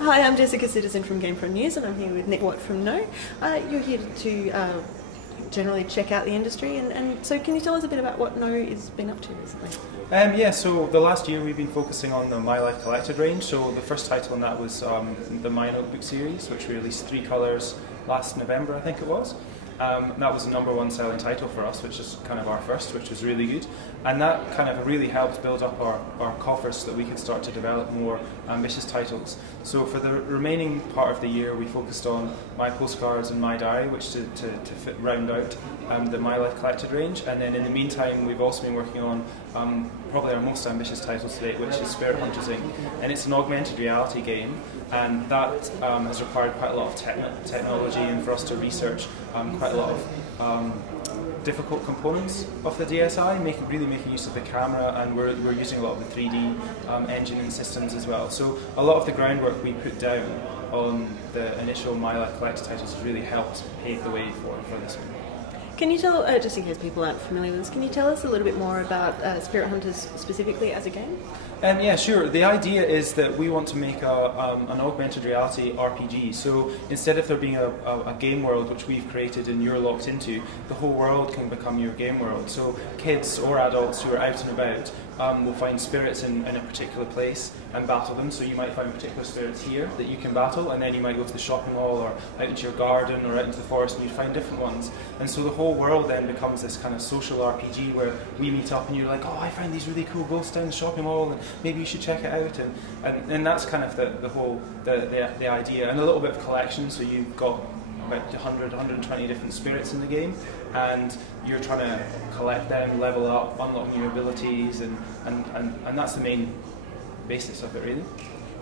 Hi, I'm Jessica Citizen from GamePron News, and I'm here with Nick Watt from No. You're here to generally check out the industry, and so can you tell us a bit about what No has been up to recently? Yeah, so the last year we've been focusing on the My Life Collected range. So the first title in that was the My Notebook series, which we released 3 colours last November, I think it was. That was the #1 selling title for us, which is kind of our first, which was really good. And that kind of really helped build up our coffers so that we could start to develop more ambitious titles. So for the remaining part of the year, we focused on My Postcards and My Diary, which to round out the My Life Collected range. And then in the meantime, we've also been working on probably our most ambitious title to date, which is Spirit Hunters Inc. And it's an augmented reality game, and that has required quite a lot of technology and for us to research quite a lot of difficult components of the DSi, really making use of the camera, and we're using a lot of the 3D engine and systems as well. So a lot of the groundwork we put down on the initial My Life Collected titles has really helped pave the way for this one. Can you tell, just in case people aren't familiar with this, can you tell us a little bit more about Spirit Hunters specifically as a game? Yeah, sure. The idea is that we want to make an augmented reality RPG. So instead of there being a game world which we've created and you're locked into, the whole world can become your game world. So kids or adults who are out and about will find spirits in a particular place and battle them. So you might find particular spirits here that you can battle, and then you might go to the shopping mall or out into your garden or out into the forest and you find different ones. And so the whole world then becomes this kind of social RPG where we meet up and you're like, oh, I found these really cool ghosts down the shopping mall, and maybe you should check it out. And that's kind of the whole the idea, and a little bit of collection. So you've got about 100, 120 different spirits in the game, and you're trying to collect them, level up, unlock new abilities, and that's the main basis of it, really.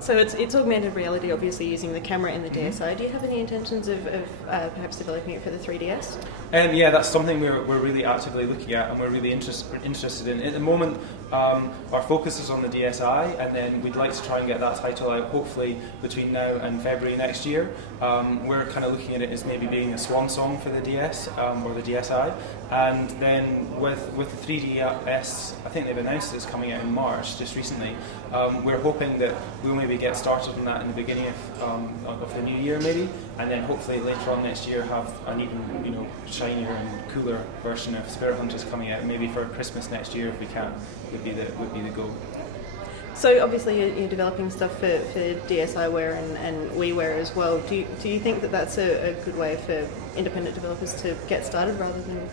So it's augmented reality, obviously using the camera and the DSi. Do you have any intentions of perhaps developing it for the 3DS? Yeah, that's something we're really actively looking at, and we're really interested in. At the moment, our focus is on the DSi, and then we'd like to try and get that title out hopefully between now and February next year. We're kind of looking at it as maybe being a swan song for the DS or the DSi, and then with the 3DS, I think they've announced it's coming out in March just recently. We're hoping that we'll maybe get started on that in the beginning of the new year maybe, and then hopefully later on next year have an even shinier and cooler version of Spirit Hunters coming out maybe for Christmas next year if we can. Would be the goal. So obviously you're developing stuff for DSiWare and WiiWare as well. Do you think that that's a good way for independent developers to get started rather than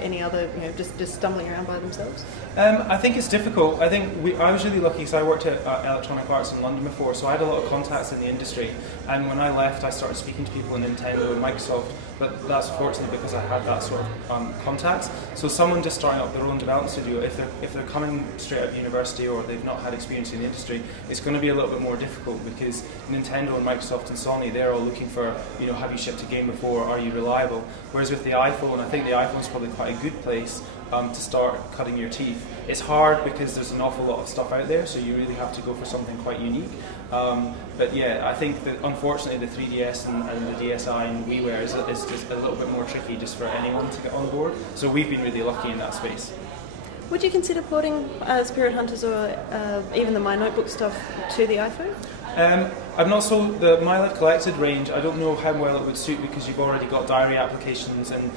any other, just stumbling around by themselves? I think it's difficult. I think I was really lucky because I worked at Electronic Arts in London before, so I had a lot of contacts in the industry, and when I left I started speaking to people in Nintendo and Microsoft, but that's fortunately because I had that sort of contacts. So someone just starting up their own development studio, if they're coming straight out of university or they've not had experience in the industry, it's going to be a little bit more difficult because Nintendo and Microsoft and Sony, they're all looking for, have you shipped a game before, are you reliable? Whereas with the iPhone, I think the iPhone's probably quite a good place to start cutting your teeth. It's hard because there's an awful lot of stuff out there, so you really have to go for something quite unique. But yeah, I think that unfortunately the 3DS and the DSi and WiiWare is just a little bit more tricky just for anyone to get on board. So we've been really lucky in that space. Would you consider porting Spirit Hunters or even the My Notebook stuff to the iPhone? I've not sold the My Life Collected range. I don't know how well it would suit because you've already got diary applications and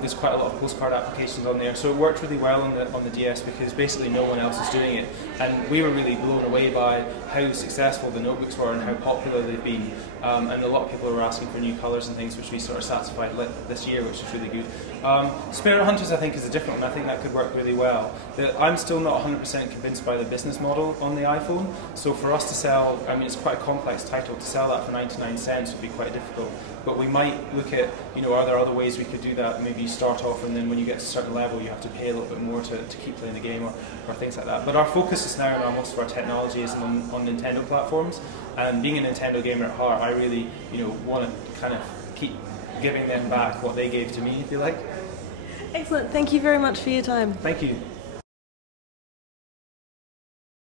there's quite a lot of postcard applications on there. So it worked really well on the DS because basically no one else is doing it. And we were really blown away by how successful the notebooks were and how popular they've been. And a lot of people were asking for new colours and things, which we sort of satisfied this year, which is really good. Spirit Hunters I think is a different one. I think that could work really well. I'm still not 100% convinced by the business model on the iPhone. So for us to sell, I mean it's quite a complex title, to sell that for 99 cents would be quite difficult. But we might look at, are there other ways we could do that? Maybe you start off and then when you get to a certain level you have to pay a little bit more to keep playing the game or things like that. But our focus is now on most of our technology is on Nintendo platforms, and being a Nintendo gamer at heart, I really want to kind of keep giving them back what they gave to me, if you like. Excellent, thank you very much for your time. Thank you.